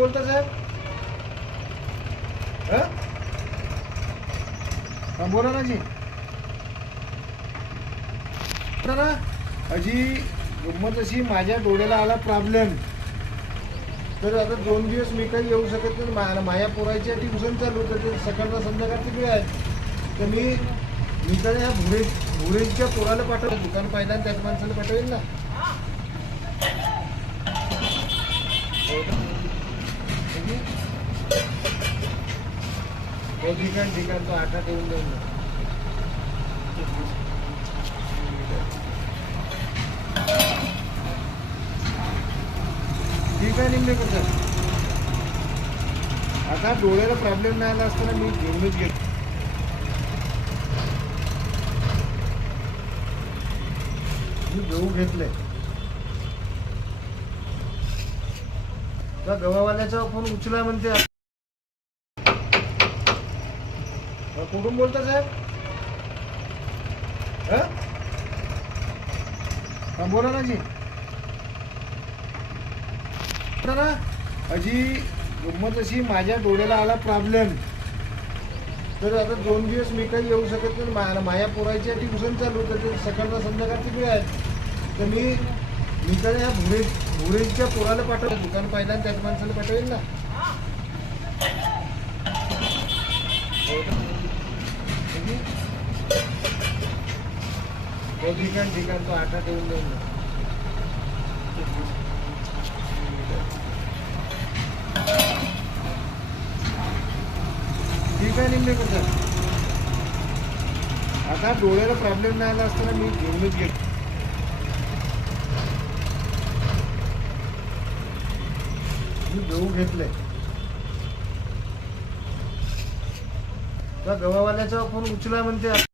बोलता साहेब? बोला ना जी. ना अजी गंमत अशी, माझ्या डोळ्याला आला प्रॉब्लेम. तर आता 2 दिवस मी काही येऊ शकत नाही. माझ्या पोरायच्या ट्युशन चालू, तर ते सकाळचा संध्याकाळची वेळ आहे. तर मी तर ह्या भुरेच्या पोराला पाठवेल. दुकान पाहिलं आणि त्याच माणसाला पाठवेल ना. ठीक आहे तो 8 येऊन जाईल ना. ठीक आहे निंबेकर सर. आता डोळ्याला प्रॉब्लेम नाही आला असताना मी घेऊनच घेतो. मी गहू घेतलंय. त्या गव्हावाल्याचा फोन उचला म्हणते. कुठून बोलता साहेब? बोला ना जी. ना अजी गंमत अशी, माझ्या डोळ्याला आला प्रॉब्लेम. तर आता 2 दिवस मी काही येऊ शकत नाही. माझ्या पोरायच्या ट्युशन चालू, तर ते सकाळचा संध्याकाळची वेळ आहे. तर मी तर ह्या भुरेच्या पोराला पाठवेल. दुकान पाहिलं आणि त्याच माणसाला पाठवेल ना. ठीक आहे तो 8 येऊन जाईल ना. ठीक आहे निंबेकर सर. आता डोळ्याला प्रॉब्लेम नाही आला असताना मी घेऊनच घेतो. मी गहू घेतलंय. त्या गव्हावाल्याचा फोन उचला म्हणते.